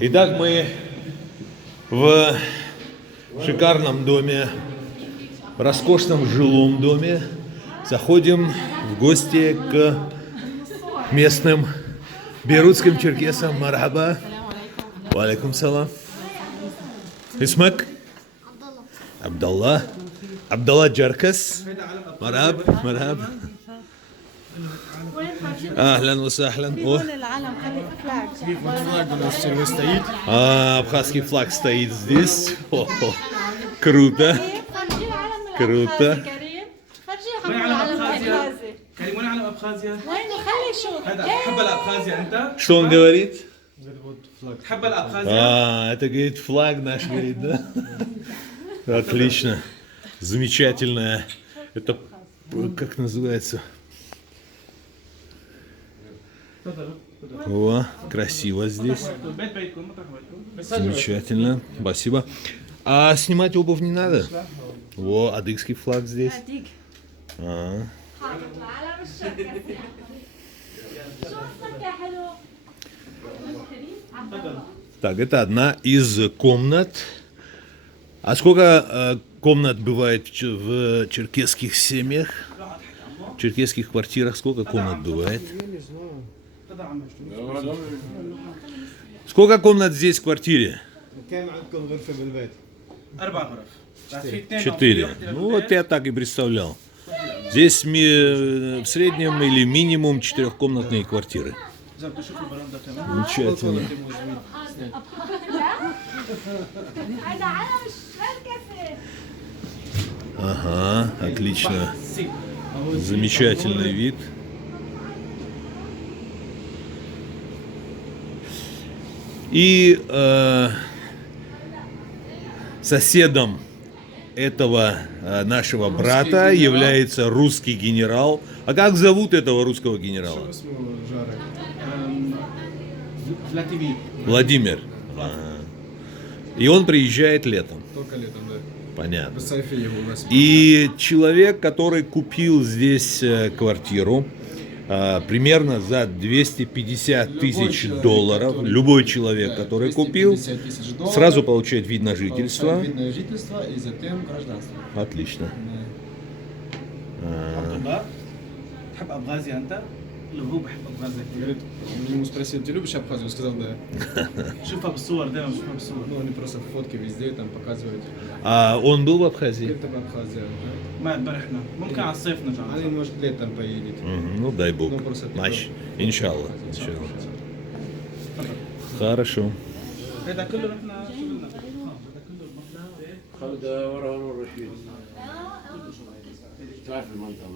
Итак, мы в шикарном доме, роскошном жилом доме, заходим в гости к местным бейрутским черкесам. Мархаба. Валейкум салам. Исмак? Абдалла. Абдалла Джаркас. Мархаб. Мархаб. اهلا وسهلا. Абхазский флаг стоит здесь. Круто. Круто. Что он говорит? Это говорит флаг наш, говорит, да? Отлично. Замечательно. Это как называется? О, красиво здесь. Замечательно. Спасибо. А снимать обувь не надо? О, адыгский флаг здесь. Так, это одна из комнат. А сколько комнат бывает в черкесских семьях? В черкесских квартирах сколько комнат бывает? Сколько комнат здесь в квартире? 4. Ну вот я так и представлял. Здесь в среднем или минимум 4-комнатные квартиры. Замечательно. Ага, отлично. Замечательный вид. И соседом этого нашего брата является русский генерал. А как зовут этого русского генерала? Владимир. И он приезжает летом. Только летом, да. Понятно. И человек, который купил здесь квартиру, примерно за 250 тысяч долларов, любой человек, который купил, сразу получает вид на жительство. Видное жительство и затем гражданство. Отлично. Говорит, он ему спросил, ты любишь Абхазию? Он сказал, да. Ну, они просто фотки везде там показывают. А он был в Абхазии? Это в Абхазии. Они, может, летом поедет. Ну, дай бог. Ну, просто Матч. Иншаллах. Хорошо. خالد وراهم الرشيد تعرف المنطقة